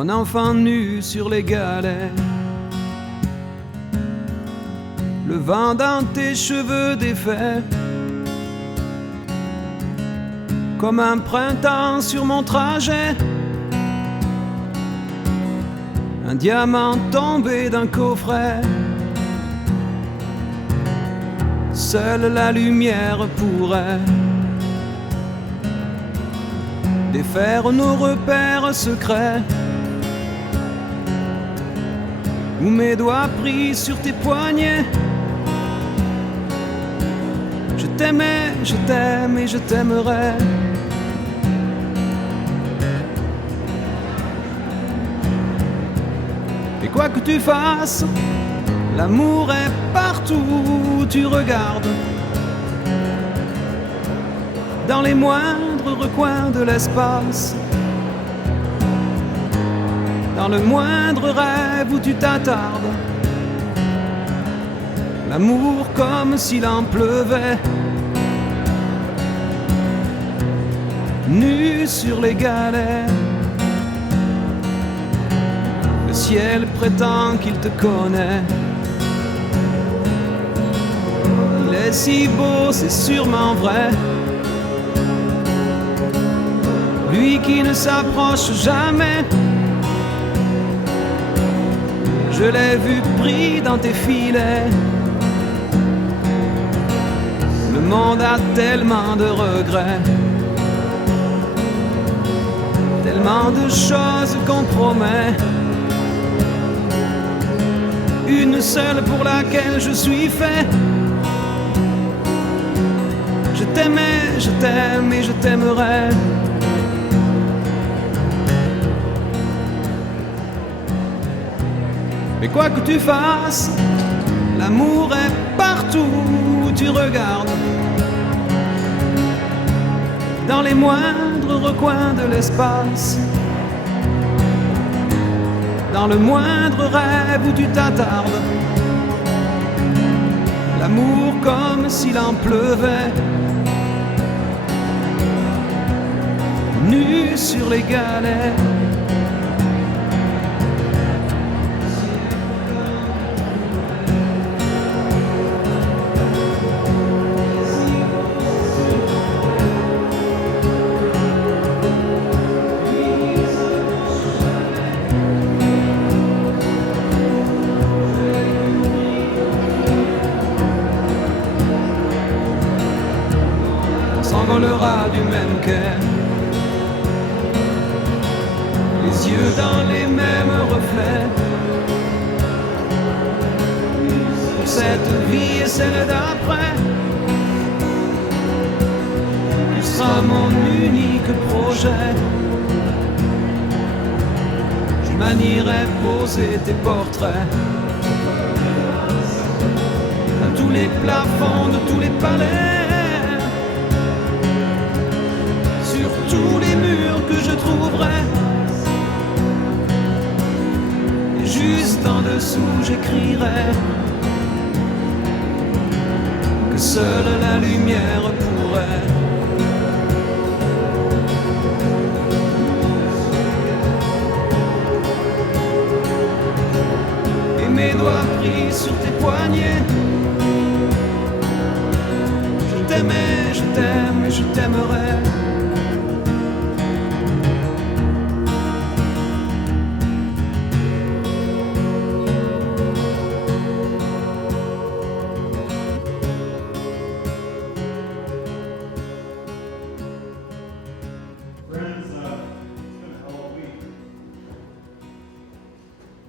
mon enfant nu sur les galets. Le vent dans tes cheveux défaits, comme un printemps sur mon trajet. Un diamant tombé d'un coffret. Seule la lumière pourrait défaire nos repères secrets. Où mes doigts pris sur tes poignets. Je t'aimais, je t'aime et je t'aimerai. Et quoi que tu fasses, l'amour est partout où tu regardes. Dans les moindres recoins de l'espace. Dans le moindre rêve où tu t'attardes. L'amour comme s'il en pleuvait. Nu sur les galets. Le ciel prétend qu'il te connaît. Il est si beau, c'est sûrement vrai. Lui qui ne s'approche jamais. Je l'ai vu pris dans tes filets. Le monde a tellement de regrets. Tellement de choses qu'on promet. Une seule pour laquelle je suis fait. Je t'aimais, je t'aime et je t'aimerai. Mais quoi que tu fasses, l'amour est partout où tu regardes. Dans les moindres recoins de l'espace. Dans le moindre rêve où tu t'attardes. L'amour comme s'il en pleuvait. Nu sur les galets. S'envolera du même quai. Les yeux dans les mêmes reflets. Pour cette vie et celle d'après. Tu seras mon unique projet. Je manierai poser tes portraits. À tous les plafonds de tous les palais. Sur tous les murs que je trouverai. Et juste en dessous j'écrirai que seule la lumière pourrait et mes doigts pris sur tes poignets. Je t'aimais, je t'aime et je t'aimerai.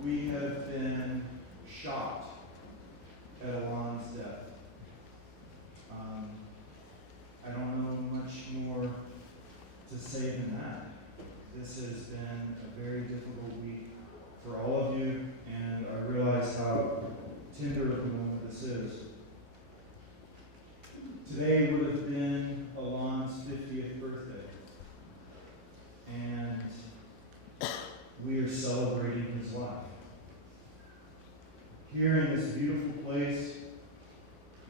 We have been shocked at Alain's death. I don't know much more to say than that. This has been a very difficult week for all of you, and I realize how tender of a moment this is. Today would have been Alain's 50th birthday, and we are celebrating his life. Here in this beautiful place,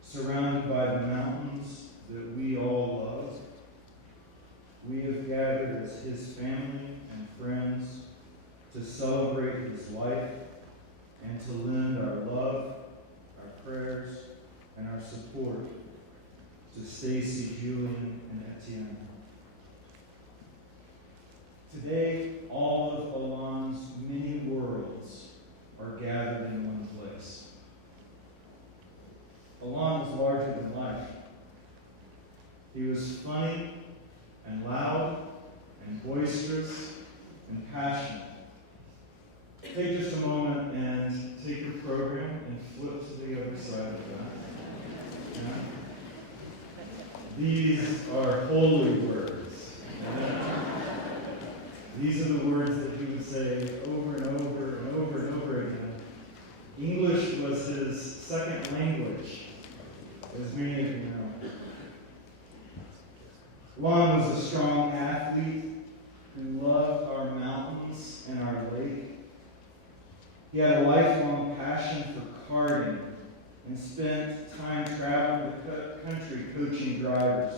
surrounded by the mountains that we all love, we have gathered as his family and friends to Stacy, Julian, and Etienne. Today, all of Alain's many worlds are gathered in one place. Alain was larger than life. He was funny and loud and boisterous and passionate. Take just a moment and take your program and flip to the other side of that. Yeah. These are holy words. These are the words that he would say over and over and over and over again. English was his second language, as many of you know. Alain was a strong athlete who loved our mountains and our lake. He had a lifelong passion for karting and spent time traveling the country coaching drivers.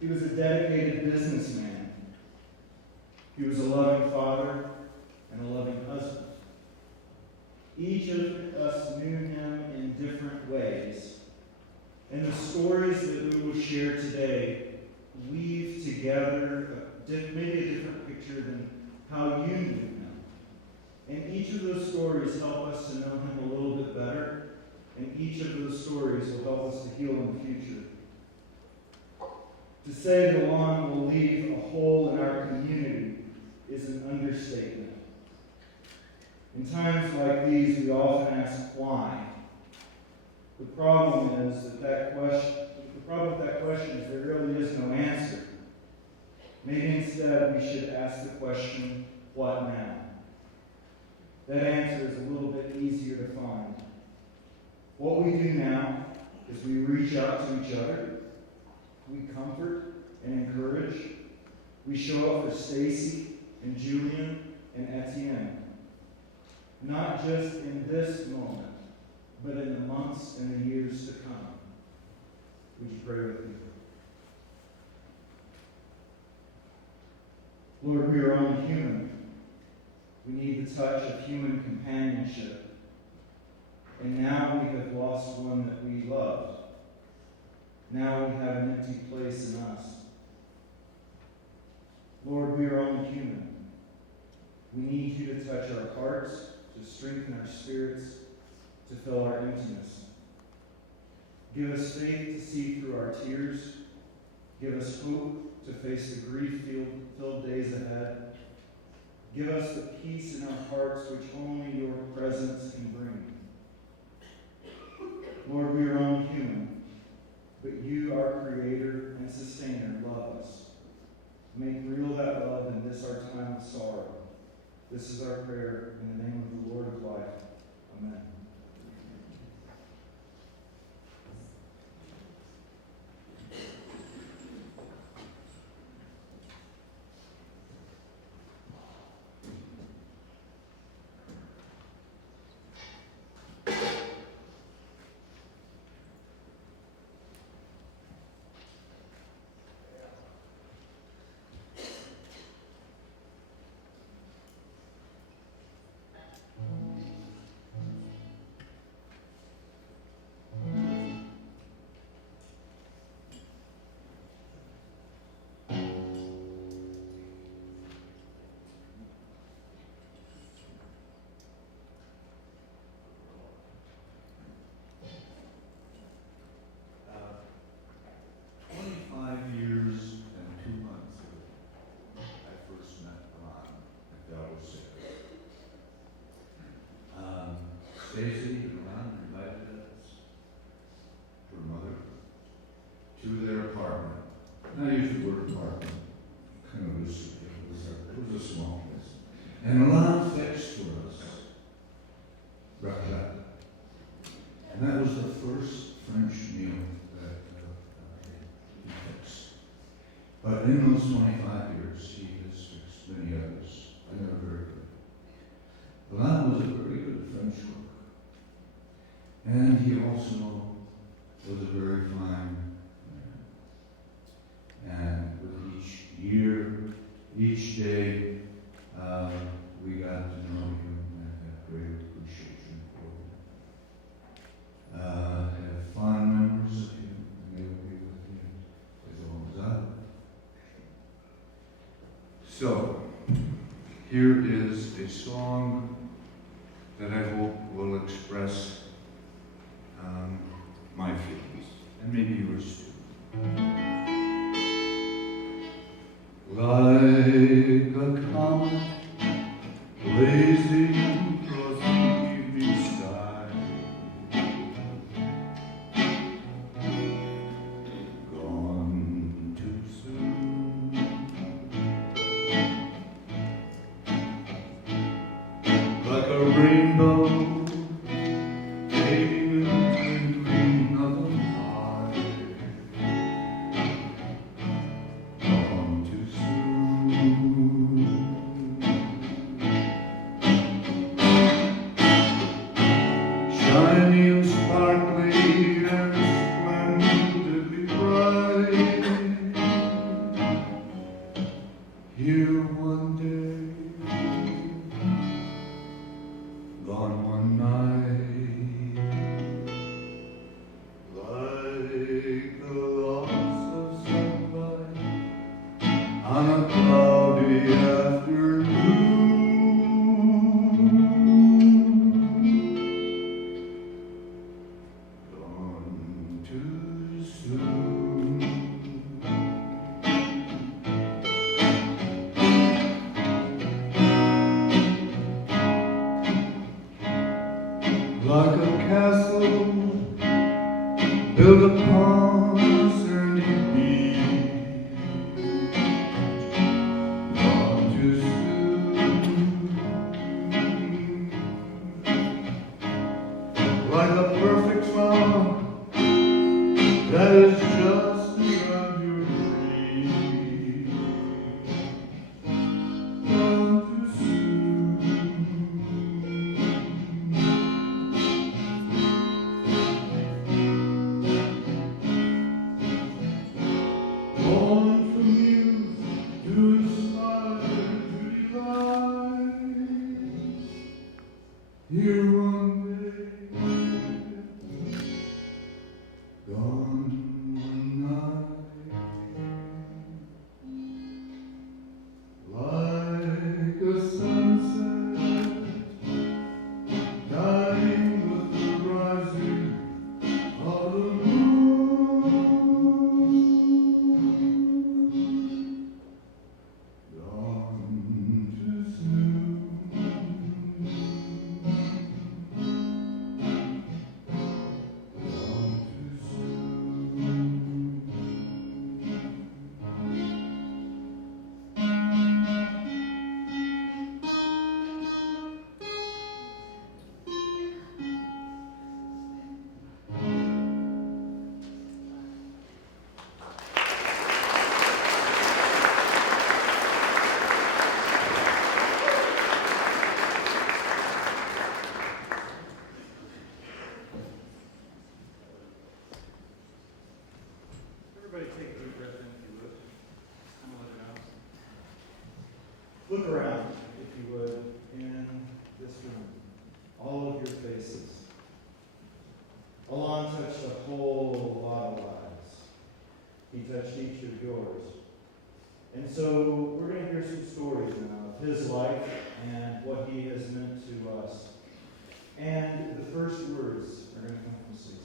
He was a dedicated businessman. He was a loving father and a loving husband. Each of us knew him in different ways. And the stories that we will share today weave together maybe a different picture than how you knew him. And each of those stories help us to know him a little bit better. And each of those stories will help us to heal in the future. To say that Alain will leave a hole in our community is an understatement. In times like these, we often ask why. The problem with that question is there really is no answer. Maybe instead we should ask the question, what now? That answer is a little bit easier to find. What we do now is we reach out to each other, we comfort and encourage, we show up for Stacy and Julian and Etienne. Not just in this moment, but in the months and the years to come. Would you pray with me? Lord, we are only human. We need the touch of human companionship. And now we have lost one that we loved. Now we have an empty place in us. Lord, we are only human. We need you to touch our hearts, to strengthen our spirits, to fill our emptiness. Give us faith to see through our tears. Give us hope to face the grief-filled days ahead. Give us the peace in our hearts which only your presence can bring. Lord, we are only human, but you, our Creator and Sustainer, love us. Make real that love in this our time of sorrow. This is our prayer in the name of the Lord of life. Amen. Stacy and Alain invited us, her mother, to their apartment. And I use the word apartment kind of loosely. It was a small place. And Alain fixed for us raclette. And that was the first French meal that he fixed. But in those 25 years, he has fixed many others. And they were very good. Alain was a very good French cook. And he also was a very fine man. And with each year, each day, we got to know him and had great appreciation for him. Had fond memories of him, and they will be So, here is a song that I hope will express my feelings, and maybe yours too. Like a comet blazing across the evening sky, gone too soon. Like a rainbow fading in the twinkling of an eye, gone too soon. Shiny and sparkly and splendidly bright, here one day, gone one night, like the loss of sunlight on a cloudy afternoon. Gone too soon. Like a castle built upon a sandy beach, gone too soon. Like a perfect flower that is just beyond your reach, gone too soon. Born from youth to inspire, to delight, here one day, gone one night, like a sunset dying with the rising of the moon, gone too soon. Gone too soon. Everybody take a deep breath in, if you would. Kind of let it out. Look around, if you would, in this room. All of your faces. Alain touched a whole lot of lives. He touched each of yours. And so we're going to hear some stories now of his life and what he has meant to us. And the first words are going to come from Stacey.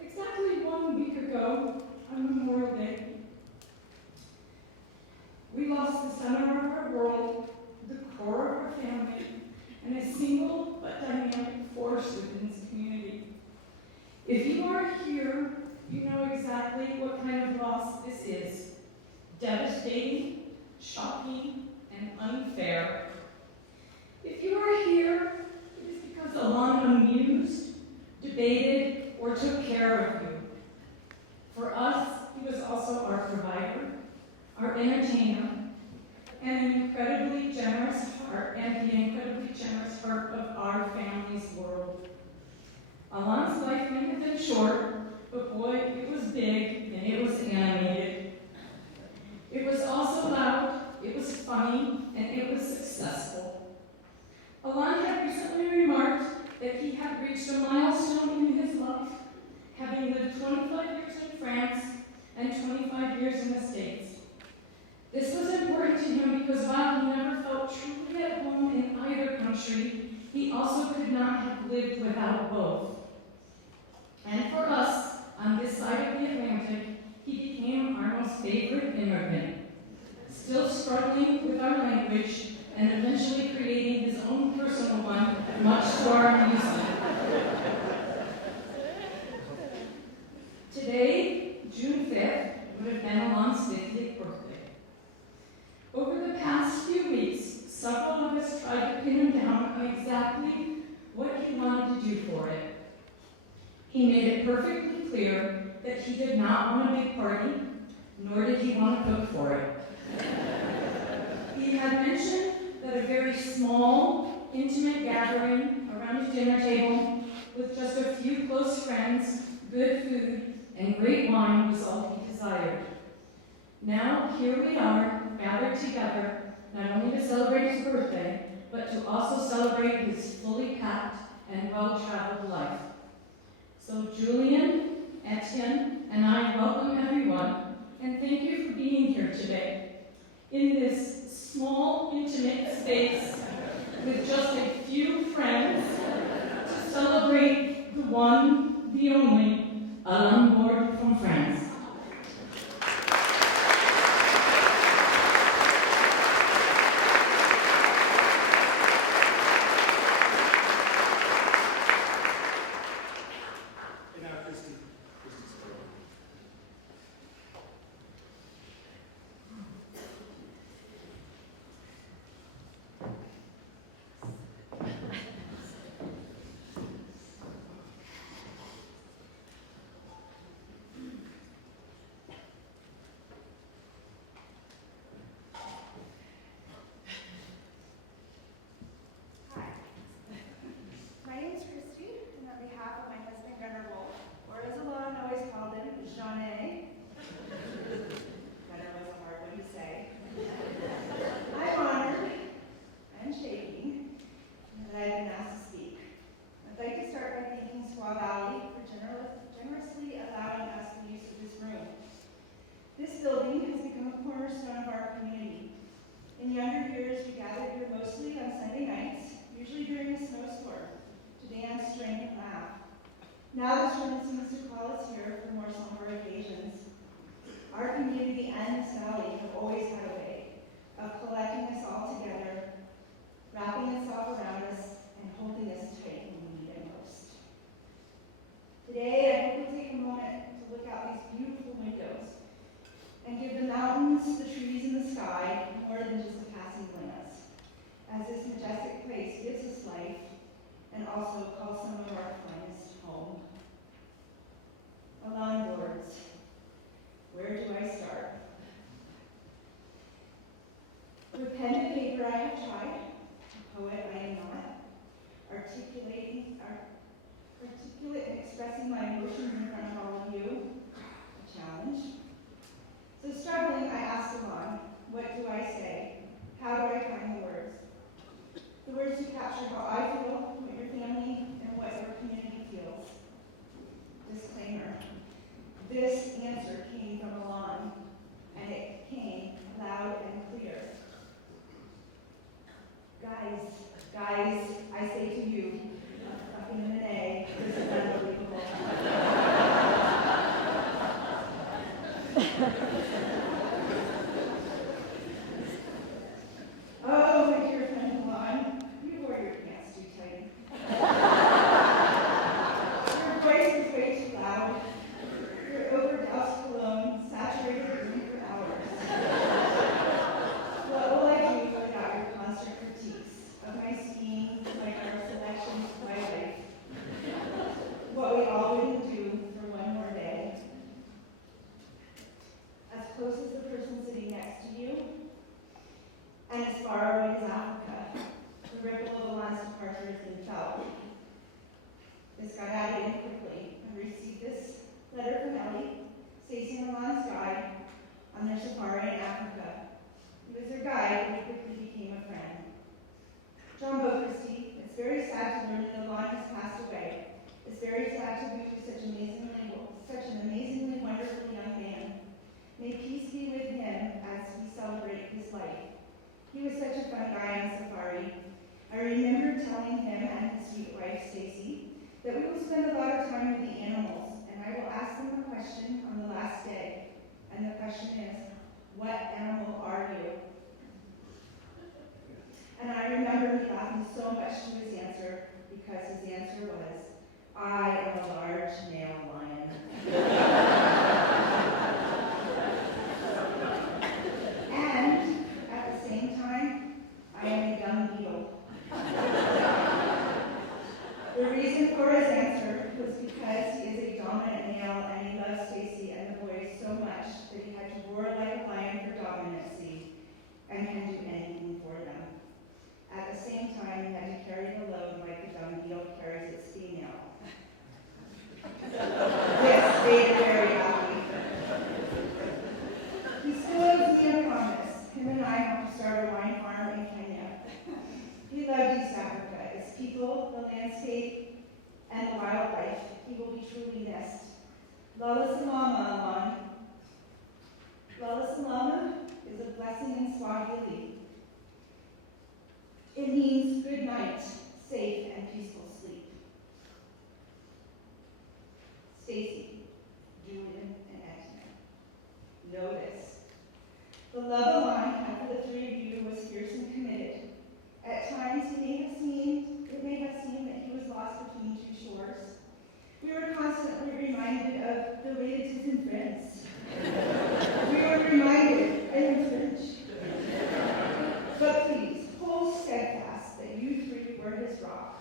Exactly 1 week ago, on Memorial Day, we lost the center of our world, the core of our family, and a single but dynamic force within this community. If you are here, you know exactly what kind of loss this is. Devastating, shocking, and unfair. If you are here, it is because Alain amused, debated, or took care of you. For us, he was also our provider, our entertainer, and the incredibly generous heart of our family's world. Alain's life may have been short, but boy, it was big and it was animated. It was also loud, it was funny, and it was successful. Alain had recently remarked that he had reached a milestone in his life, having lived 25 years in France and 25 years in the States. This was important to him because while he never felt truly at home in either country, he also could not have lived without both. And for us, on this side of the Atlantic, he became our most favorite immigrant, still struggling with our language and eventually creating his own personal one, much to our amusement. Today, June 5th, would have been Alain's 50th birthday. Over the past few weeks, several of us tried to pin him down on exactly what he wanted to do for it. He made it perfectly clear that he did not want a big party, nor did he want to cook for it. He had mentioned that a very small, intimate gathering around a dinner table with just a few close friends, good food, and great wine was all he desired. Now, here we are, gathered together, not only to celebrate his birthday, but to also celebrate his fully packed and well-traveled life. So Julian, Etienne, and I welcome everyone, and thank you for being here today. In this small, intimate space, with just a few friends, to celebrate the one, the only, Alain Bordes from France. Now this room seems to call us here for more somber occasions. Our community and this valley have always had a way of collecting us all together, wrapping itself around us, and holding us tight when we need it most. Today, I hope we'll take a moment to look out these beautiful windows and give the mountains, the trees, and the sky more than just a passing glance, as this majestic place gives us life and also calls some of our finest home. Alain Bordes, where do I start? With pen and paper I have tried, a poet I am not, articulate and expressing my emotions in front of all of you, a challenge. So struggling, I asked Alain, what do I say? How do I find the words? The words to capture how I feel, what your family, and what your community feels. Disclaimer. This answer came from Alain, and it came loud and clear. Guys, I say to you, fucking in an A, this is unbelievable. Oh, my dear friend Alain, you wore your pants too tight. Your voice was way too loud. Your overdoused cologne saturated the room for hours. What will I do without your constant critiques of my skiing, my car selections, my life? What we all wouldn't do for one more day. As close as the person sitting next to you, and as far away as Africa, the ripple of Alain's departure has been felt. This got added in quickly. I received this letter from Ellie, Stacey and Alain's guide, on their safari in Africa. He was their guide, and he quickly became a friend. John Beaucristy, sad to learn that Alain has passed away. It's very sad to lose such an amazingly wonderful young man. May peace be with him as we celebrate his life. He was such a fun guy on safari. I remember telling him and his sweet wife, Stacy, that we will spend a lot of time with the animals, and I will ask them a question on the last day. And the question is, what animal are you? And I remember me laughing so much to his answer, because his answer was, I am a large male lion. And at the same time, I am a dung beetle. The reason for his answer was because he is a dominant male and he loves Stacy and the boys so much that he had to roar like a lion for dominancy and can do anything for them. At the same time, he had to carry the load like the dung beetle carries its female. Yes, they are very happy. He still owes me a promise. Him and I want to start a wine farm in Kenya. He loved East Africa, its people, the landscape, and the wildlife. He will be truly missed. Lala Salama, Alain. Lala Salama is a blessing in Swahili. It means good night, safe and peaceful sleep. Stacy, Julian, and Etna, know this. The love Alain had for the three of you was fierce and committed. At times, it may have seemed that he was lost between two shores. We were constantly reminded of the relatives and friends. We were reminded and flinch. But please, hold steadfast that you three were his rock.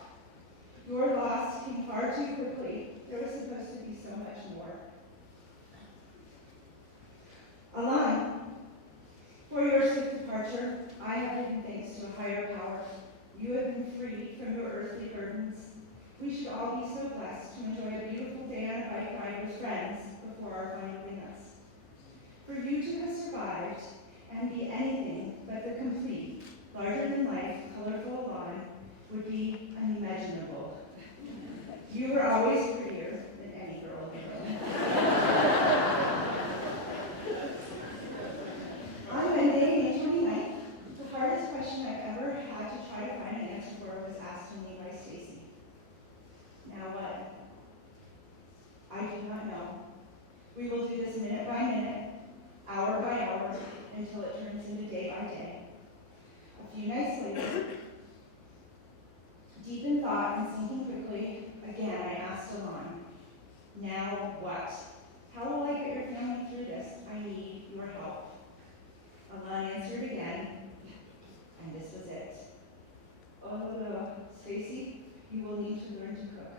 Your loss came far too quickly. There was supposed to be so much more. Alain, for your swift departure, I have given thanks to a higher power. You have been freed from your earthly burdens. We should all be so blessed to enjoy a beautiful day on a bike ride with friends before our final witness. For you to have survived and be anything but the complete, larger-than-life, colorful Alain would be unimaginable. You were always prettier than any girl in the room. On Monday, May 29th, the hardest question I've ever had to try to find an answer for was asked to me by Stacy. Now what? I do not know. We will do this minute by minute, hour by hour, until it turns into day by day. A few nights later, deep in thought and thinking quickly, again I asked Alain, now what? How will I get your family through this? I need your help. Alain answered again, and this was it. Oh, Stacy, you will need to learn to cook.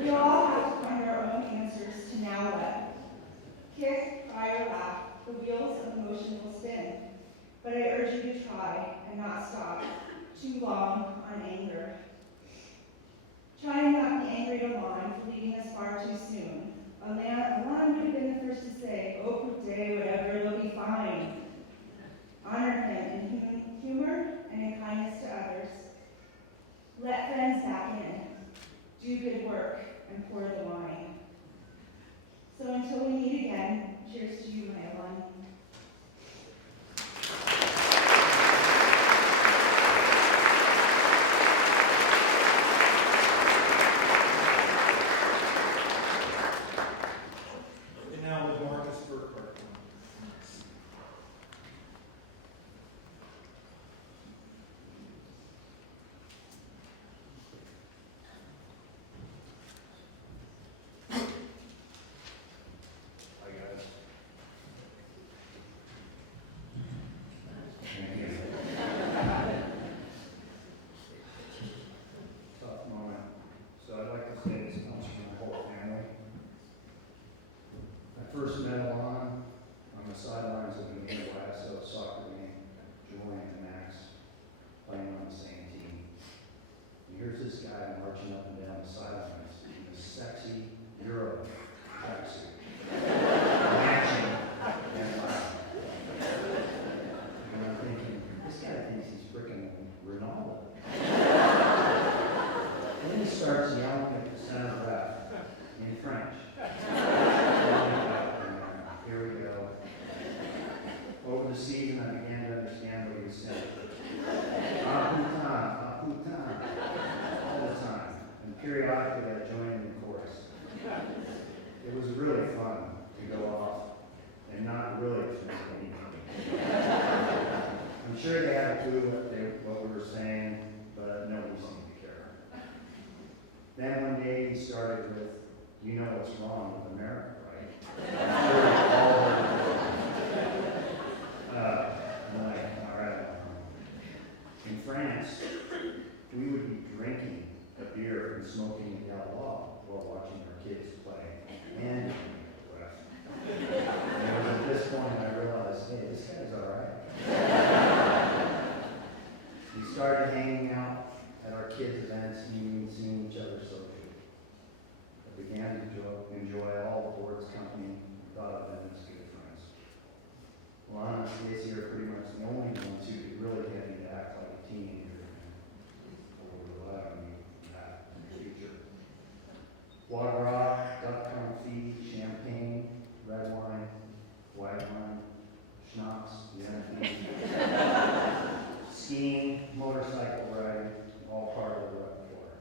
We all have to find our own answers to now what. Kick, cry, or laugh, the wheels of emotion will spin. But I urge you to try and not stop too long on anger. Try and not be angry at Alain for leaving us far too soon. Alain would have been the first to say, oh, good day, whatever, it'll be fine. Honor him in humor and in kindness to others. Let friends back in. Do good work and pour the wine. So until we meet again, cheers to you, my Alain. And now with Marcus Burkhart. it was really fun to go off and not really think anything. I'm sure they had a clue what we were saying, but nobody seemed to care. Then one day he started with, "You know what's wrong with America, right?" I'm sure we all heard it. I'm like, all right. In France, we would be drinking a beer and smoking a Gaulois while watching our kids play and taking a breath. And it was at this point I realized, hey, this guy's all right. We started hanging out at our kids' events, meeting, seeing each other socially. I began to enjoy all the Bordes company and thought of them as good friends. Alana and Stacy are pretty much the only ones who could really get me to act like a teenager and will rely on me for that in the future. Foie gras, duck confit, champagne, red wine, white wine, schnapps, skiing, motorcycle riding, all part of the repertoire.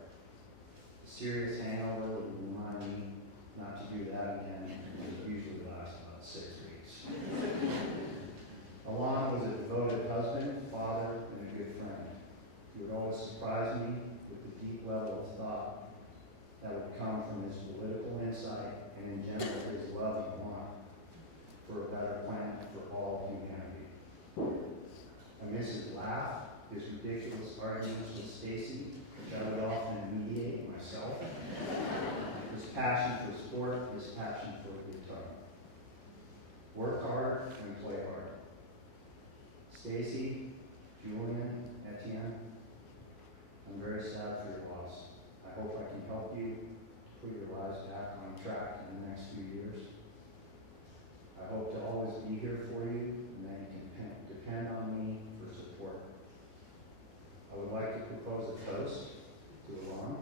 Serious hangover would remind me not to do that again, and it usually lasts about 6 weeks. Alain was a devoted husband, father, and a good friend. He would always surprise me with the deep level of thought that would come from his political insight and in general his love and want for a better planet for all humanity. I miss his laugh, his ridiculous arguments with Stacy, which I would often mediate myself, his passion for sport, his passion for guitar. Work hard and play hard. Stacy, Julian, Etienne, I'm very sad for your loss. I hope I can help you put your lives back on track in the next few years. I hope to always be here for you and that you can depend on me for support. I would like to propose a toast to Alain.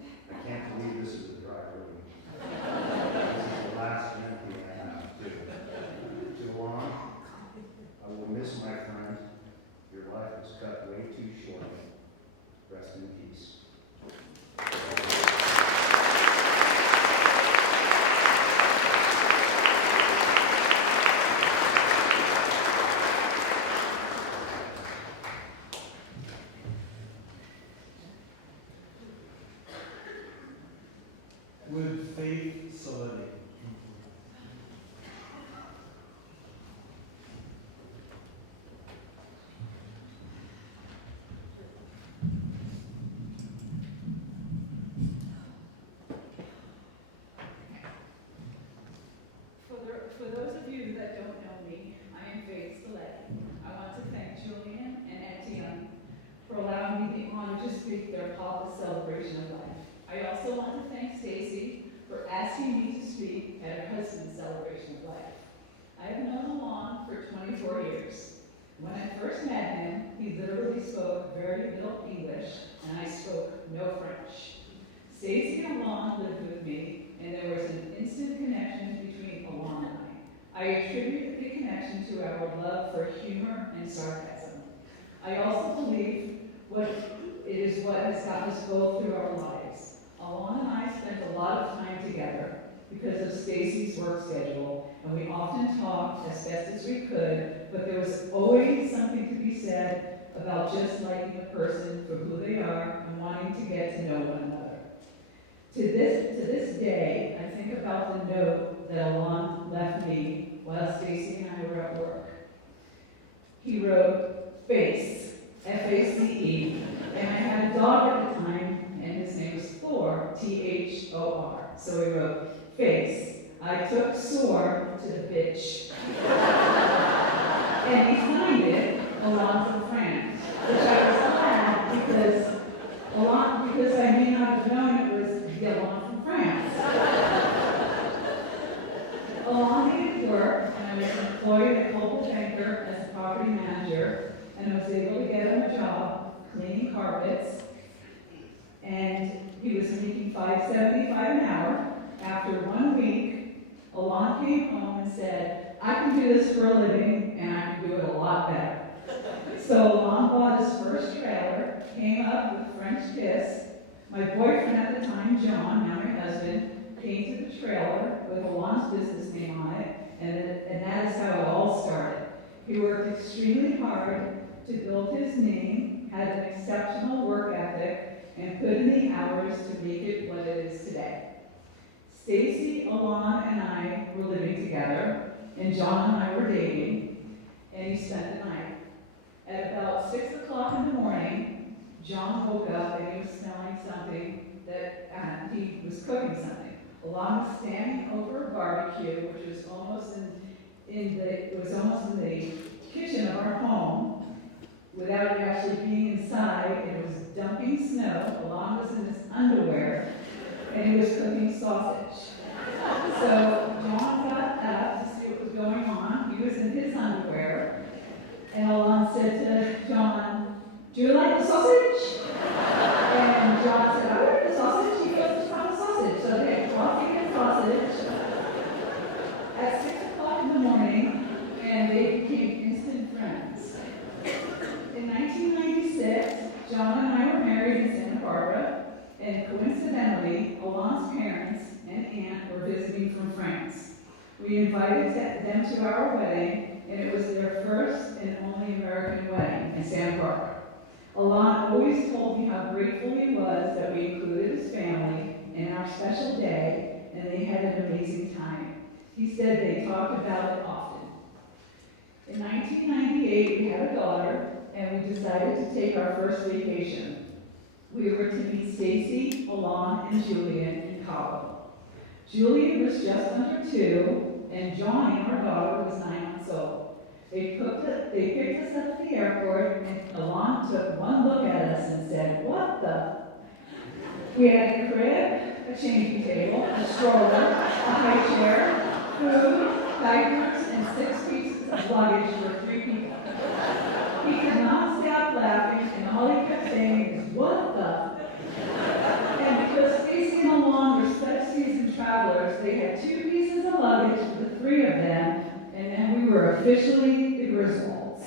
I can't believe this is a dry room. This is the last empty I have, too. To Alain, I will miss my friend. Your life was cut way too short. Rest in peace. With faith, solidity. For those of you that don't know me, I am Faith Stiletti. I want to thank Julian and Etienne for allowing me the honor to speak their public celebration of life. I also want to thank Stacy for asking me to speak at her husband's celebration of life. I have known Alain for 24 years. When I first met him, he literally spoke very little English, and I spoke no French. Stacy and Alain lived with me, and there was an instant connection between Alain and I. I attribute the connection to our love for humor and sarcasm. I also believe it is what has gotten us both through our lives. Alain and I spent a lot of time together because of Stacy's work schedule, and we often talked as best as we could, but there was always something to be said about just liking a person for who they are and wanting to get to know one another. To this day, I think about the note that Alain left me while Stacy and I were at work. He wrote, "Face," F-A-C-E, and I had a dog at the time, and his name was Thor, T-H-O-R. So he wrote, "Face, I took sore to the bitch." And he signed it, Alain from France, which I was glad because I may not have known it was the Alain from France. Alain needed work, and I was employed at Coldwell Banker as a property manager, and I was able to get him a job cleaning carpets, and he was making $5.75 an hour. After 1 week, Alain came home and said, "I can do this for a living, and I can do it a lot better." So Alain bought his first trailer, came up with French kiss. My boyfriend at the time, John, now my husband, came to the trailer with Alain's business name on it, and that is how it all started. He worked extremely hard to build his name, had an exceptional work ethic, and put in the hours to make it what it is today. Stacy, Alain, and I were living together, and John and I were dating, and he spent the night. At about 6 o'clock in the morning, John woke up and he was smelling something that he was cooking something. Alain was standing over a barbecue, which was almost in the kitchen of our home, without it actually being inside. It was dumping snow. Alain was in his underwear, and he was cooking sausage. So John got up to see what was going on. He was in his underwear, and Alain said to John, "Do you like the sausage?" And John said, "I like the sausage." He goes, "Just have a sausage." So they had coffee and sausage at 6 o'clock in the morning, and they became instant friends. In 1996, John and I were married in Santa Barbara, and coincidentally, Alain's parents and aunt were visiting from France. We invited them to our wedding, and it was their first and only American wedding in Santa Barbara. Alain always told me how grateful he was that we included his family in our special day, and they had an amazing time. He said they talked about it often. In 1998, we had a daughter, and we decided to take our first vacation. We were to meet Stacy, Alain, and Julian in Cabo. Julian was just under 2, and Johnny, our daughter, was 9 months old. They picked us up at the airport, and Alain took one look at us and said, "What the?" We had a crib, a changing table, a stroller, a high chair, food, diapers, and 6 pieces of luggage for 3 people. He could not stop laughing, and all he kept saying is, "What the?" And because Stacy and Alain were such seasoned travelers, they had 2 pieces of luggage for the 3 of them, and then we were officially the Griswolds.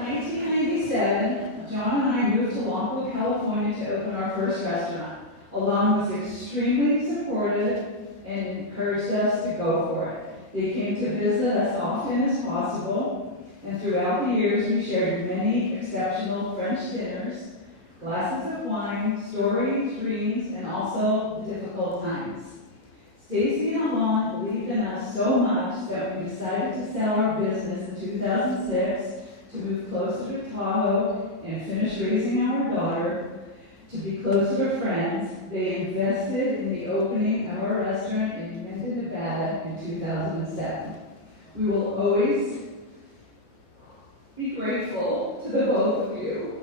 In 1997, John and I moved to Longview, California to open our first restaurant. Alain was extremely supportive and encouraged us to go for it. They came to visit us often as possible, and throughout the years we shared many exceptional French dinners, glasses of wine, stories, dreams, and also difficult times. Stacy and Alain believed in us so much that we decided to sell our business in 2006 to move closer to Tahoe and finish raising our daughter. To be closer to friends, they invested in the opening of our restaurant in Mendon, Nevada in 2007. We will always be grateful to the both of you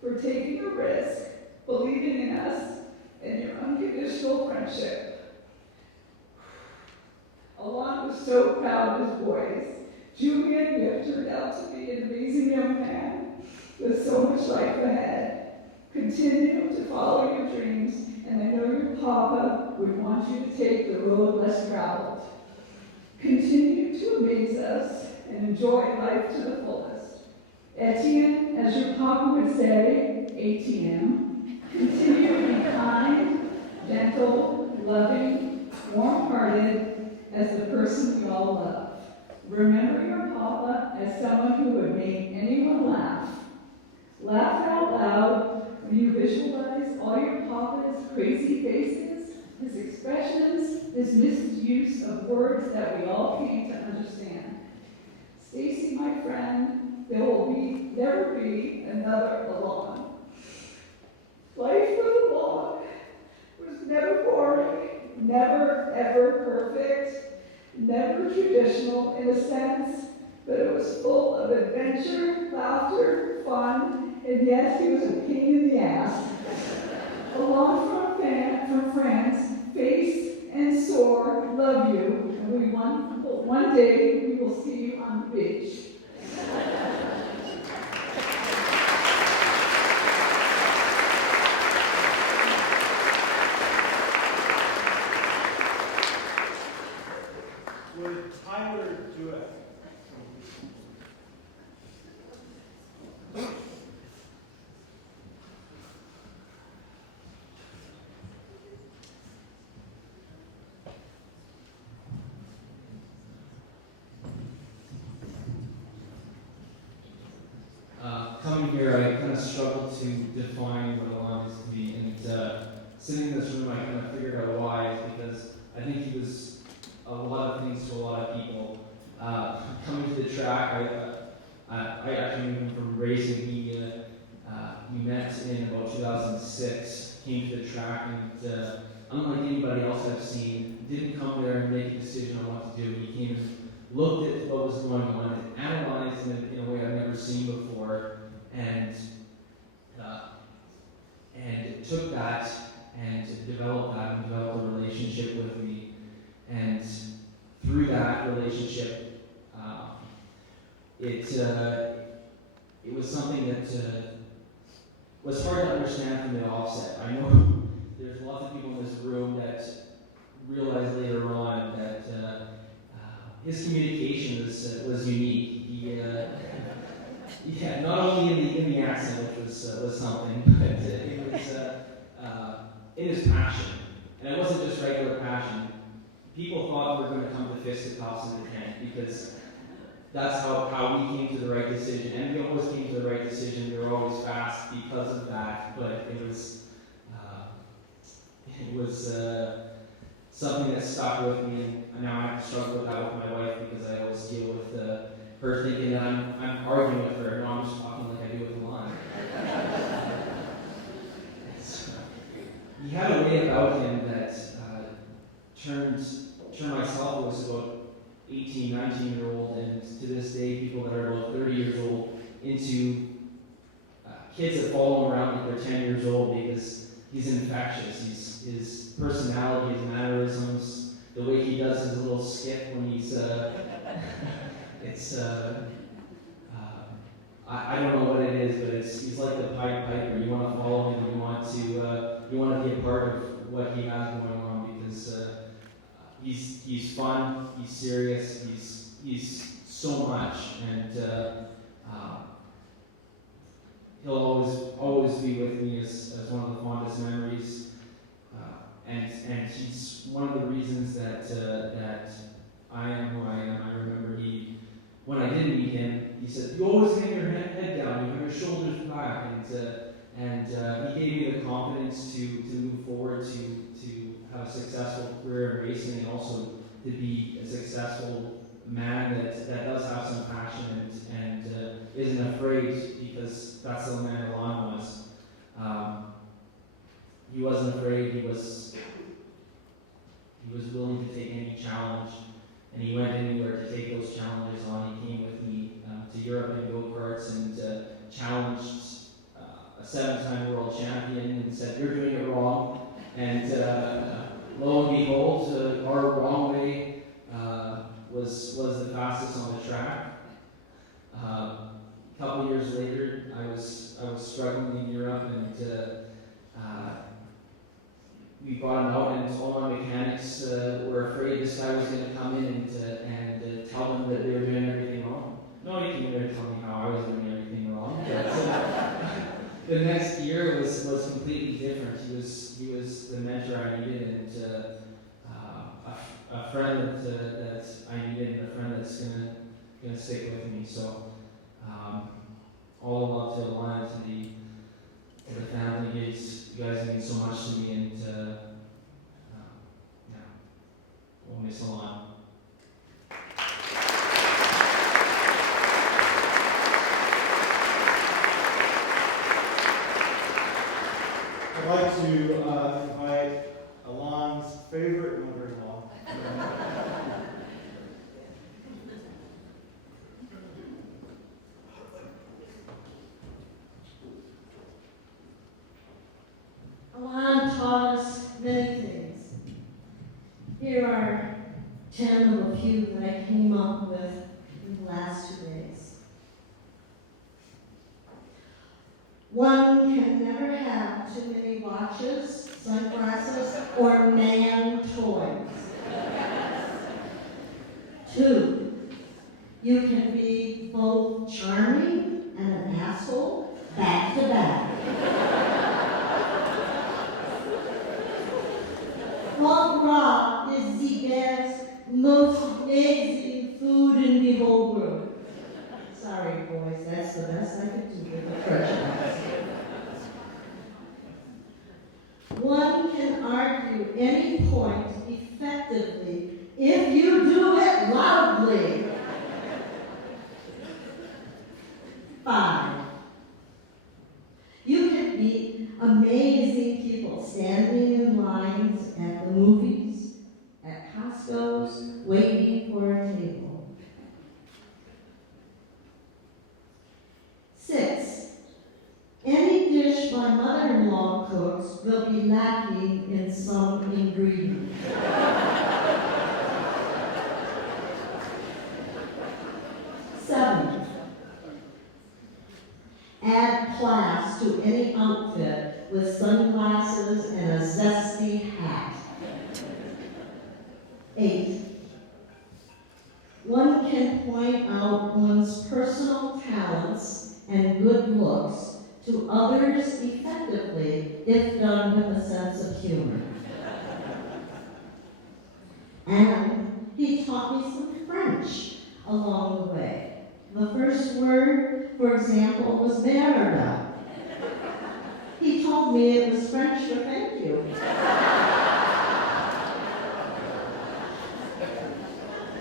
for taking a risk, believing in us, and your unconditional friendship. Alain was so proud of his boys. Julian, you have turned out to be an amazing young man with so much life ahead. Continue to follow your dreams, and I know your papa would want you to take the road less traveled. Continue to amaze us and enjoy life to the fullest. Etienne, as your papa would say, ATM, continue to be kind, gentle, loving, warm-hearted, as the person we all love. Remember your papa as someone who would make anyone laugh. Laugh out loud when you visualize all your papa's crazy faces, his expressions, his misuse of words that we all came to understand. Stacy, my friend, there will never be another Alain. Life with Alain was never boring, never ever perfect, never traditional in a sense, but it was full of adventure, laughter, fun, and yes, he was a pain in the ass. Alain from France, face and sore, love you, and one day we will see you on the beach. Would Tyler do it? of struggled to define what Alain is to me, and sitting in this room, I kind of figured out why. It's because I think he was a lot of things to a lot of people. Coming to the track, I actually knew him from racing. We met in about 2006, came to the track, and unlike anybody else I've seen, didn't come there and make a decision on what to do. He came and looked at what was going on and analyzed it in a way I've never seen before, and took that and developed a relationship with me. And through that relationship, it was something that was hard to understand from the offset. I know there's lots of people in this room that realized later on that his communication was unique. He had not only in the accent, which was something, but it was in his passion. And it wasn't just regular passion. People thought we were going to come to fisticuffs in the tent because that's how we came to the right decision. And we always came to the right decision. We were always fast because of that. But it was something that stuck with me, and now I have to struggle with that with my wife because I always deal with her thinking that I'm arguing with her. No, I'm just talking like I do with Alain. He had a way about him that turned myself, who was about 18, 19-year-old, and to this day, people that are about 30 years old, into kids that follow him around like they're 10 years old because he's infectious. His personality, his mannerisms, the way he does his little skit when he's, I don't know what it is, but he's like the Pied Piper. You want to follow him, you want to be a part of what he has going on because he's fun, he's serious, he's so much, and he'll always be with me as one of the fondest memories. And he's one of the reasons that I am who I am. I remember when I did meet him, he said, "You always hang your head down, you have your shoulders back," and he gave me the confidence to move forward, to have a successful career in racing, and also to be a successful man that does have some passion and isn't afraid, because that's the man Alain was. He wasn't afraid. He was willing to take any challenge, and he went anywhere to take those challenges on. He came with me to Europe in go-karts and challenged a 7-time world champion and said, "You're doing it wrong." And lo and behold, our wrong way was the fastest on the track. A couple years later, I was struggling in Europe, and we brought him out, and all my mechanics were afraid this guy was going to come in and tell them that they were doing everything wrong. No, he came there to tell me how I was doing everything wrong. But the next year was completely different. He was the mentor I needed, and a friend that I needed, and a friend that's gonna stick with me. So all love to Alain, to the family. You guys mean so much to me, and we'll miss Alain. I'd like to invite Alain's favorite mother-in-law. Alain taught us many things. Here are 10 of a few that I came up with in the last 2 days. One can never have too many watches, sunglasses, or man toys. 2, you can be both charming and an asshole back to back. Foie gras is the best, most amazing food in the whole world. Sorry, boys, that's the best I could do with the French. will be lacking in some ingredient. 7, add class to any outfit with sunglasses and a zesty hat. 8, one can point out one's personal talents and good looks to others effectively if done with a sense of humor. And he taught me some French along the way. The first word, for example, was merde. He told me it was French for thank you.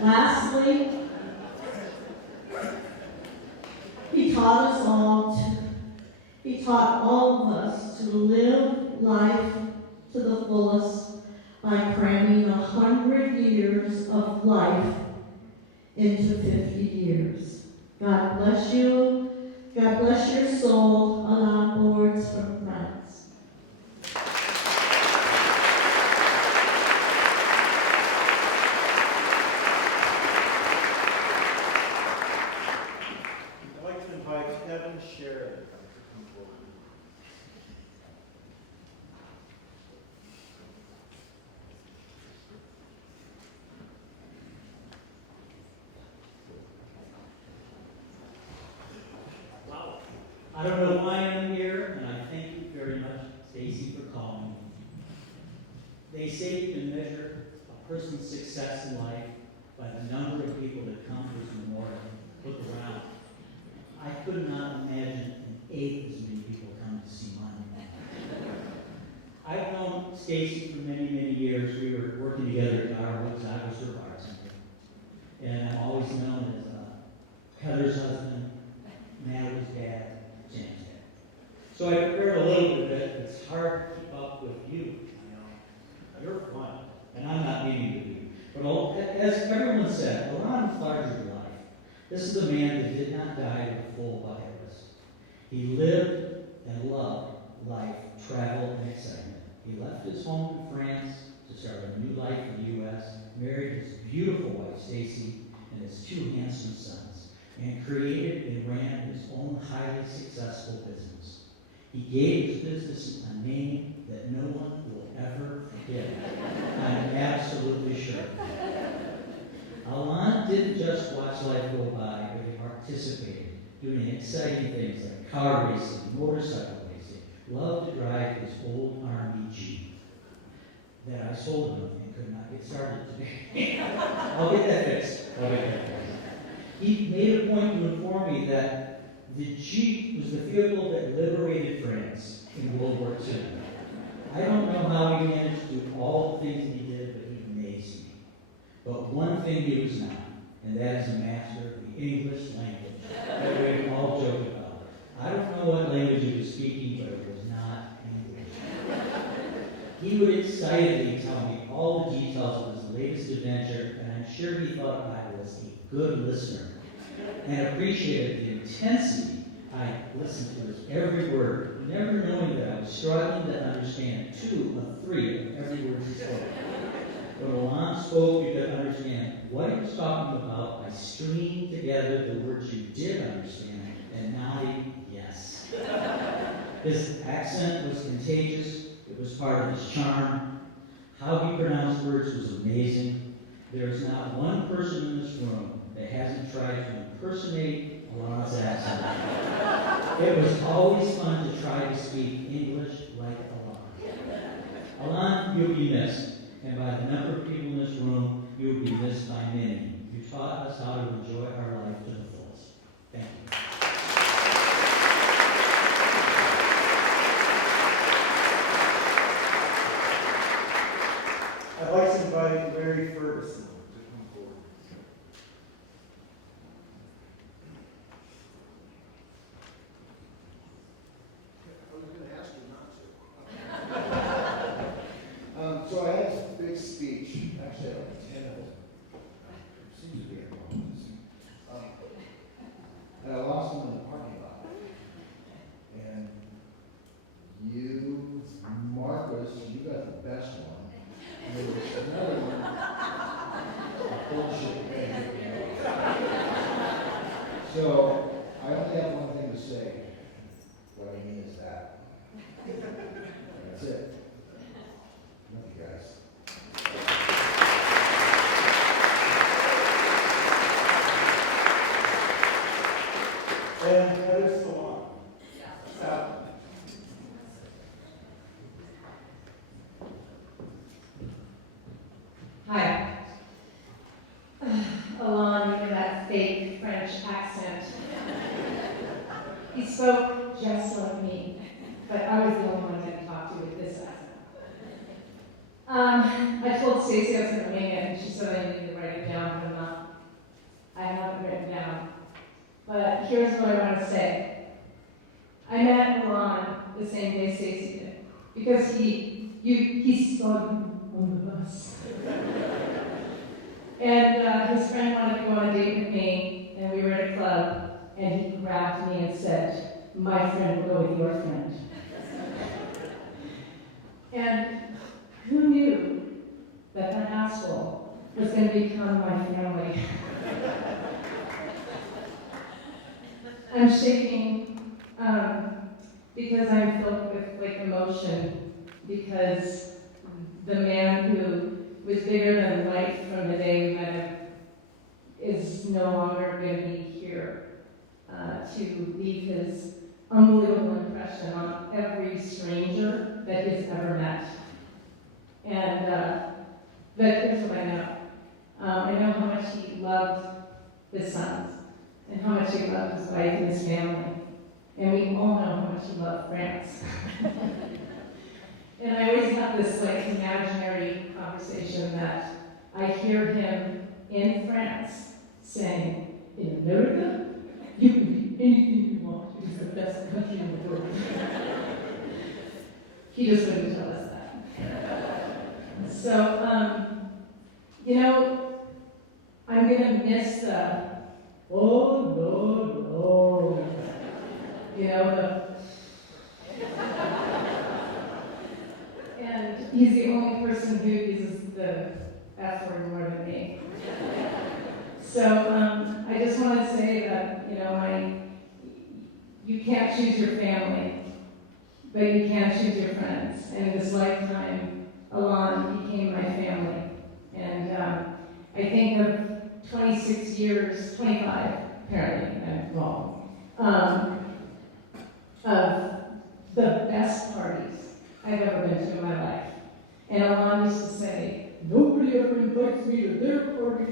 Lastly, he taught all of us to live life to the fullest by cramming 100 years of life into 50 years. God bless you. God bless your soul. Alain Bordes from France. I'd like to invite Kevin Sheridan to come forward. Wow. I don't know why I'm here, and I thank you very much, Stacy, for calling me. They say you can measure a person's success in life by the number of people that come to his memorial, look around. I could not imagine an eighth as many people come to see mine. I've known Stacy for many, many years. We were working together at Garwood's. I was her bartender. And I'm always known as Heather's husband, Natalie's dad, Sam's dad. So I prepared a little bit of it. It's hard to keep up with you. I know. You're fun. And I'm not meaning to be. But as everyone said, Alain is larger than life. This is a man that did not die with a full bucket list. He lived and loved life, travel, and excitement. He left his home in France to start a new life in the U.S., married his beautiful wife, Stacy, and his 2 handsome sons, and created and ran his own highly successful business. He gave his business a name that no one will ever forget. I'm absolutely sure. Alain didn't just watch life go by, but he participated, doing exciting things like car racing, motorcycle racing, loved to drive his old Army Jeep that I sold him and could not get started today. I'll get that fixed. He made a point to inform me that the Jeep was the vehicle that liberated France in World War II. I don't know how he managed to do all the things he did, but he amazed me. But one thing he was not, and that is a master of the English language that we all joke about. I don't know what language he was speaking, but it was not English. He would excitedly tell me all the details of his latest adventure, and I'm sure he thought I was a good listener and appreciated the intensity I listened to his every word, never knowing that I was struggling to understand 2 of 3 of every word he spoke. When Alain spoke, you could understand what he was talking about by stringing together the words you did understand and nodding yes. His accent was contagious. It was part of his charm. How he pronounced words was amazing. There is not one person in this room that hasn't tried to impersonate Alain's accent. It was always fun to try to speak English like Alain. Alain, you'll be missed. And by the number of people in this room, you will be missed by many. You taught us how to enjoy our life to the fullest. Thank you. I'd like to invite Larry Ferguson to come forward. I was going to ask you not to. So I had a big speech. Actually, I like 10 of them. It seems to be a problem. And I lost them in the parking lot. And you marched bullshit. So, I only have one thing to say. What I mean is that. That's it. Love you guys. And Heather Salon. Hi. Alain, with that fake French accent. He spoke just like me, but I was the only one that talked to with this accent. I told Stacey I was going to wing it, and she said I needed to write it down, but I haven't written down. But here's what I want to say. I met Alain the same day Stacey did, because he saw you on the bus. And his friend wanted to go on a date with me, and we were at a club, and he grabbed me and said, "My friend will go with your friend." And who knew that asshole was going to become my family? I'm shaking because I'm filled with emotion, because the man who was bigger than life from the day we met him is no longer going to be here to leave his unbelievable impression on every stranger that he's ever met. And but here's what I know. I know how much he loved his sons, and how much he loved his wife and his family. And we all know how much he loved France. And I always have this imaginary conversation that I hear him in France saying, "In America, you can be anything you want. It is the best country in the world." He just wouldn't tell us that. So, I'm gonna miss the "oh no, no," and he's the only person who uses the F word more than me. So I just want to say that, you can't choose your family, but you can choose your friends. And in this lifetime, Alain became my family. And I think of 26 years, 25, apparently, I'm wrong, of the best parties I've ever been to in my life. And Alain used to say, "Nobody ever invites me to their party."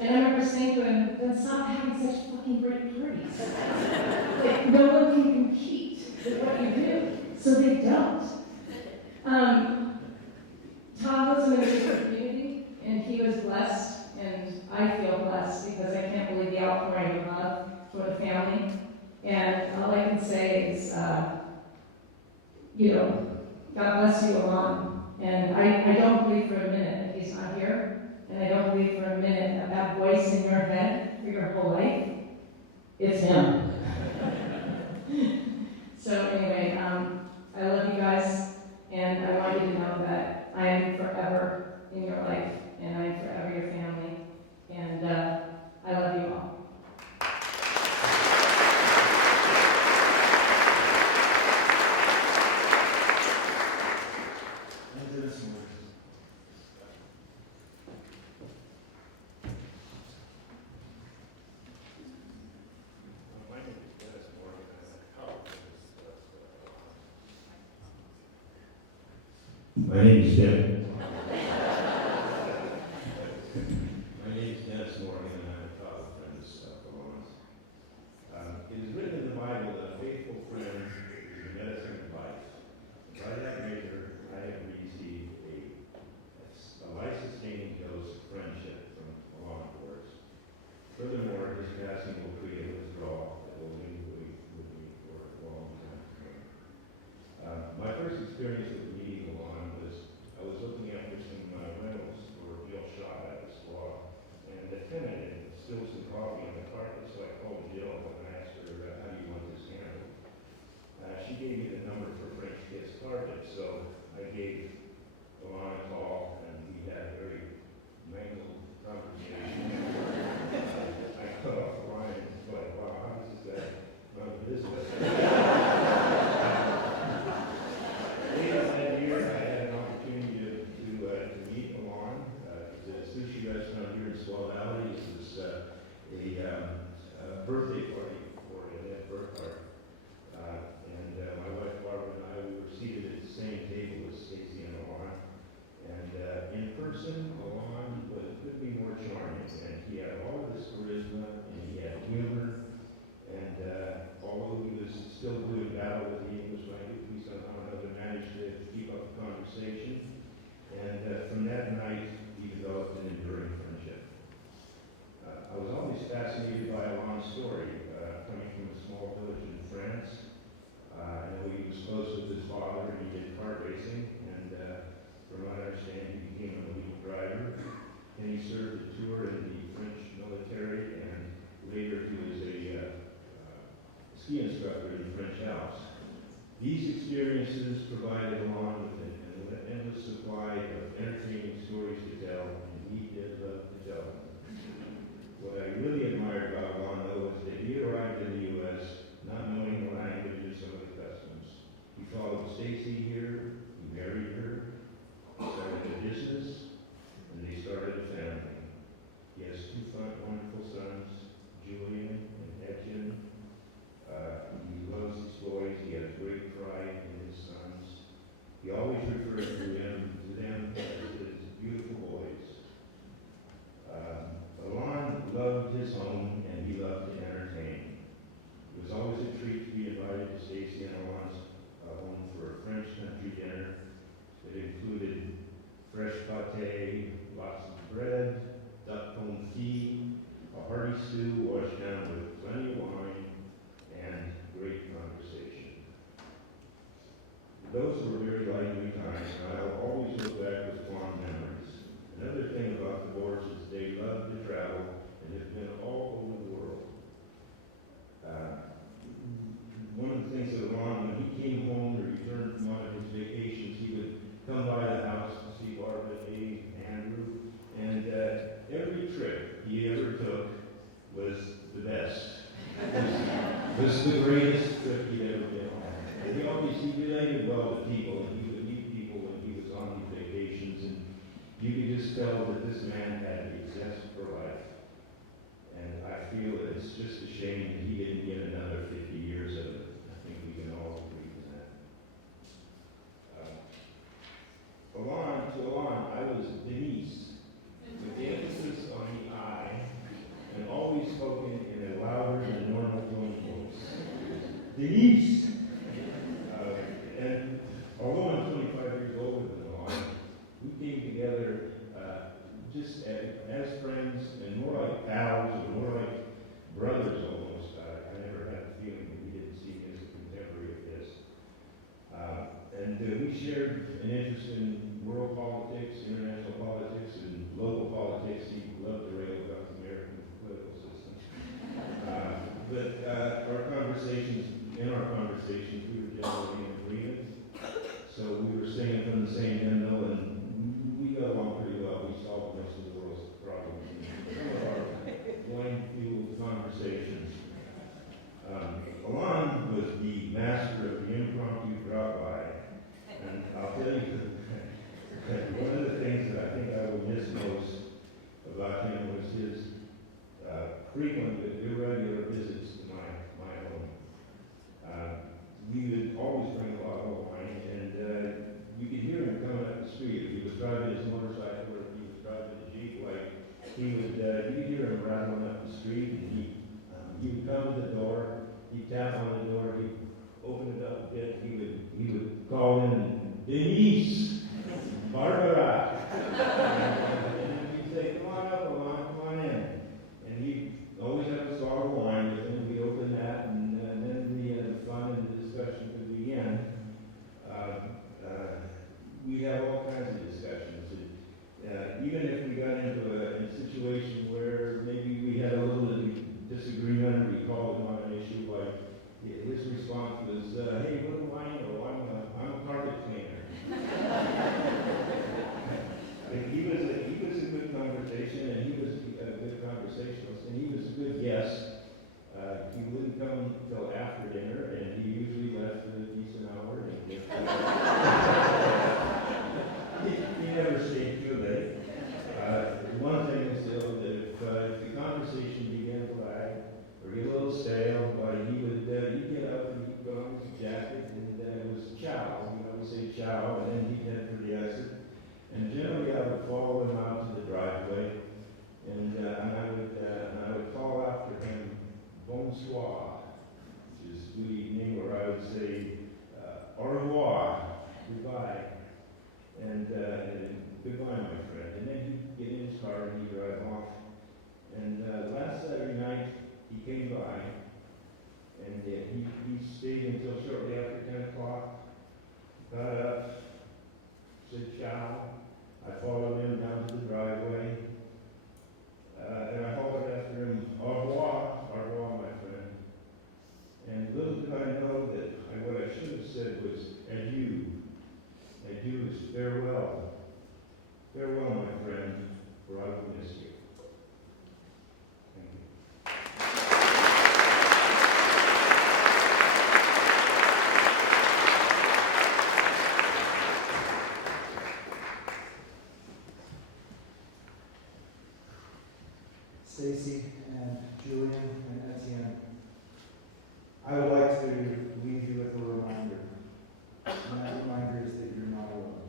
And I remember saying to him, "Then stop having such fucking great parties." No one can compete with what you do, so they don't. Tom was a minister of community, and he was blessed, and I feel blessed because I can't believe the outpouring of love for the family. And all I can say is, God bless you, Alain. And I don't believe for a minute that he's not here, and I don't believe for a minute that voice in your head for your whole life, it's him. So anyway, I love you guys, and I want you to know that I am forever in your life, and I am forever your family, and I love you all. My name is Dennis Morgan, and I'm a father friend of Alain's. It is written in the Bible that a faithful friend is the medicine of life. By that measure, I have received a life-sustaining dose of friendship from Alain Bordes. Furthermore, his passing will create a withdrawal that will linger with me for a long time to come. My first experience with meeting Alain was I was looking after some rentals for Jill Shaw at the spa, and the tenant had spilled some coffee on the carpet, so I called Jill and I asked her, "How do you want this handled?" She gave me the number for French Kiss Carpet, so I gave Alain a call, and we had a very mangled conversation. served a tour in the French military, and later he was a ski instructor in the French Alps. These experiences provided Alain with an endless supply of entertaining stories to tell, and he did love to tell them. What I really admired about Alain, though, was that he arrived in the U.S. not knowing the language or some of the customs. He followed Stacy here, he married her, started a business, and they started a family. He has two wonderful sons, Julian and Etienne. He loves his boys. He has great pride in his sons. He always refers to them as his beautiful boys. Alain loved his home, and he loved to entertain. It was always a treat to be invited to Stacy and Alain's home for a French country dinner. It included fresh pâté, lots of bread, duck confit, a hearty stew washed down with plenty of wine, and great conversation. Those were very lively times, and I'll always look back with fond memories. Another thing about the Bordes is they love to travel and have been all over the world. One of the things that Alain, when he came home to return from one of his vacations, he would come by the house to see Barbara, me, Andrew, and every trip he ever took was the best. It was the greatest trip he'd ever been on. And he related well to people, and he would meet people when he was on these vacations, and you could just tell that this man had a zest for life. And I feel that it's just a shame that he didn't get another 50 years of it. I think we can all agree with that. To Alain, I was Denise, with the emphasis on the I, and always spoken in a louder than normal tone of voice. Denise! And although I'm 25 years older than Alain, we came together just as friends and more like pals and more like brothers almost. I never had the feeling that he didn't see me as a contemporary of his. And we shared an interest in world politics, international politics, and local politics. He loved to rail about the American political system. But in our conversations, we were generally in agreement. So we were singing from the same hymnal, and we got along pretty well. We solved most of the world's problems in some of our wine-fueled conversations. Alain was the master of the impromptu drop-by. And I'll tell you that one of the things that I think I will miss most about him was his frequent but irregular visits to my home. We would always bring a bottle of wine, and you could hear him coming up the street. If he was driving his motorcycle or if he was driving a Jeep, you could hear him rattling up the street, and he would come to the door, he'd tap on the door, he'd open it up a bit, he would call in, Denise, Barbara, and he'd say, come on up, Alain, come on in. And he'd always have a bottle of wine with him. We'd open that, and then the fun and the discussion could begin. We have all kinds of discussions. Even if we got into a situation where maybe we had a little disagreement, or we called him on an issue, like his response was, hey, what do I know? I'm a carpet cleaner. He was a good conversation, and he was a good conversationalist, and he was a good guest. He wouldn't come until after dinner, and he usually left at a decent hour. He never stayed too late. One thing is though that if the conversation began to lag or get a little stale, he'd get up and he'd put on his jacket, and it was ciao. He would say ciao, and then he'd head for the exit. And generally, I would follow him out to the driveway, and I would call after him, bonsoir, which is good evening, or I would say, au revoir, goodbye, and goodbye, my friend. And then he'd get in his car and he'd drive off. And last Saturday night, he came by, and he stayed until shortly after 10 o'clock, got up, said ciao. I followed him down to the driveway, Stacy and Julian and Etienne, I would like to leave you with a reminder. And that reminder is that you're not alone.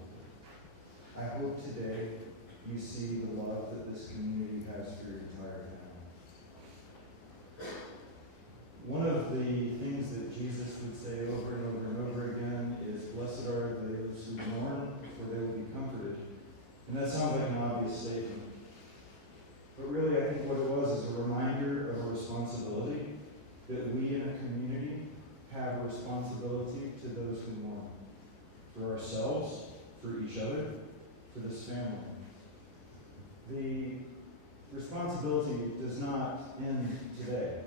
I hope today you see the love that this community has for your entire family. One of the things that Jesus would say over and over and over again is, "Blessed are those who mourn, for they will be comforted." And that sounds like an obvious statement. But really, I think what it was is a reminder of a responsibility that we in a community have a responsibility to those who mourn. For ourselves, for each other, for this family. The responsibility does not end today.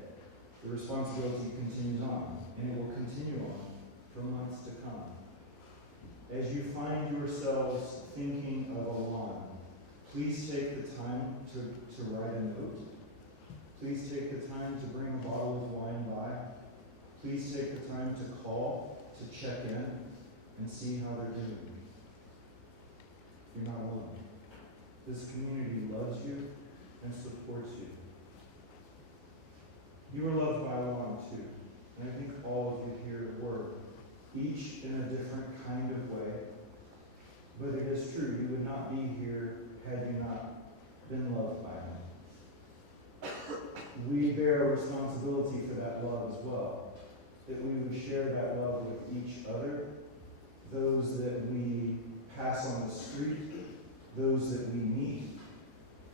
The responsibility continues on, and it will continue on for months to come. As you find yourselves thinking of Alain, please take the time to write a note. Please take the time to bring a bottle of wine by. Please take the time to call, to check in, and see how they're doing. You're not alone. This community loves you and supports you. You are loved by Alain too, and I think all of you here were, each in a different kind of way. But it is true, you would not be here had you not been loved by him. We bear a responsibility for that love as well, that we would share that love with each other, those that we pass on the street, those that we meet.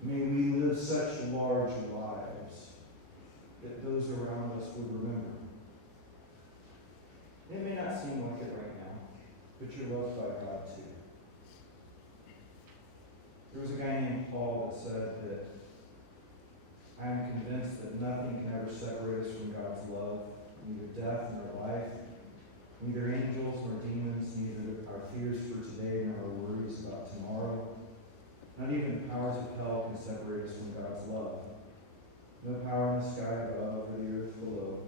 May we live such large lives that those around us would remember. It may not seem like it right now, but you're loved by God too. There was a guy named Paul that said that I am convinced that nothing can ever separate us from God's love, neither death nor life, neither angels nor demons, neither our fears for today nor our worries about tomorrow. Not even powers of hell can separate us from God's love. No power in the sky above or the earth below.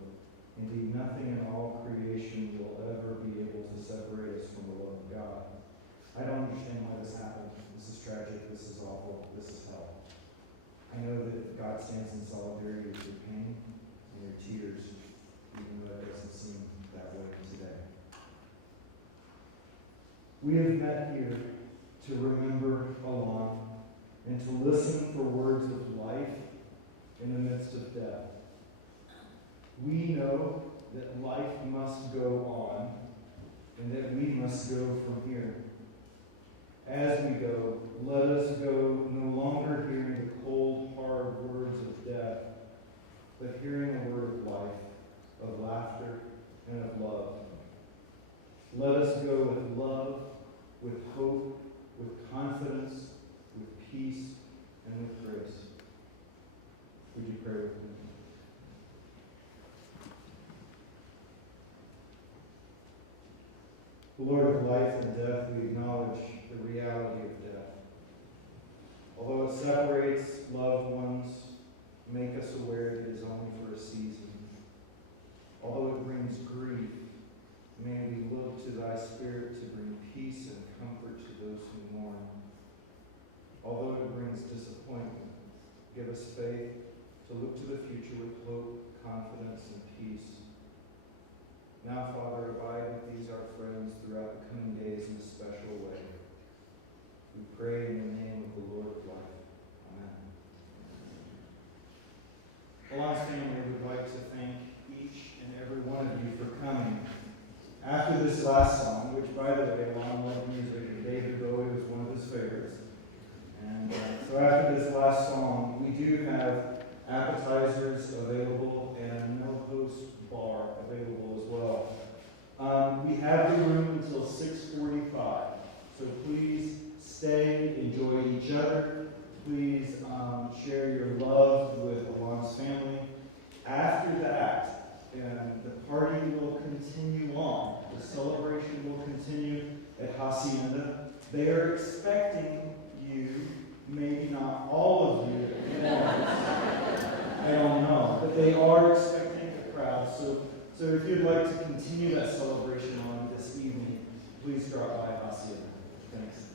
Indeed, nothing in all creation will ever be able to separate us from the love of God. I don't understand why this happened. This is tragic. This is awful. This is hell. I know that God stands in solidarity with your pain and your tears, even though it doesn't seem that way today. We have met here to remember Alain and to listen for words of life in the midst of death. We know that life must go on and that we must go from here. As we go, let us go no longer hearing the cold, hard words of death, but hearing a word of life, of laughter, and of love. Let us go with love, with hope, with confidence, with peace, and with grace. Would you pray with me? Lord of life and death, we acknowledge the reality of death. Although it separates loved ones, make us aware that it is only for a season. Although it brings grief, may we look to thy Spirit to bring peace and comfort to those who mourn. Although it brings disappointment, give us faith to look to the future with hope, confidence, and peace. Now, Father, abide with these our friends throughout the coming days in a special way. We pray in the name of the Lord of life. Amen. Alain's family would like to thank each and every one of you for coming. After this last song, which, by the way, Alain loved music, and David Bowie was one of his favorites. And so after this last song, we do have appetizers available and a no-host bar available as well. We have the room until 6:45, so please stay, enjoy each other. Please share your love with Alain's family. After that, the party will continue on. The celebration will continue at Hacienda. They are expecting you, maybe not all of you, I don't know, but they are expecting a crowd. So if you'd like to continue that celebration on this evening, please drop by Hacienda. Thanks.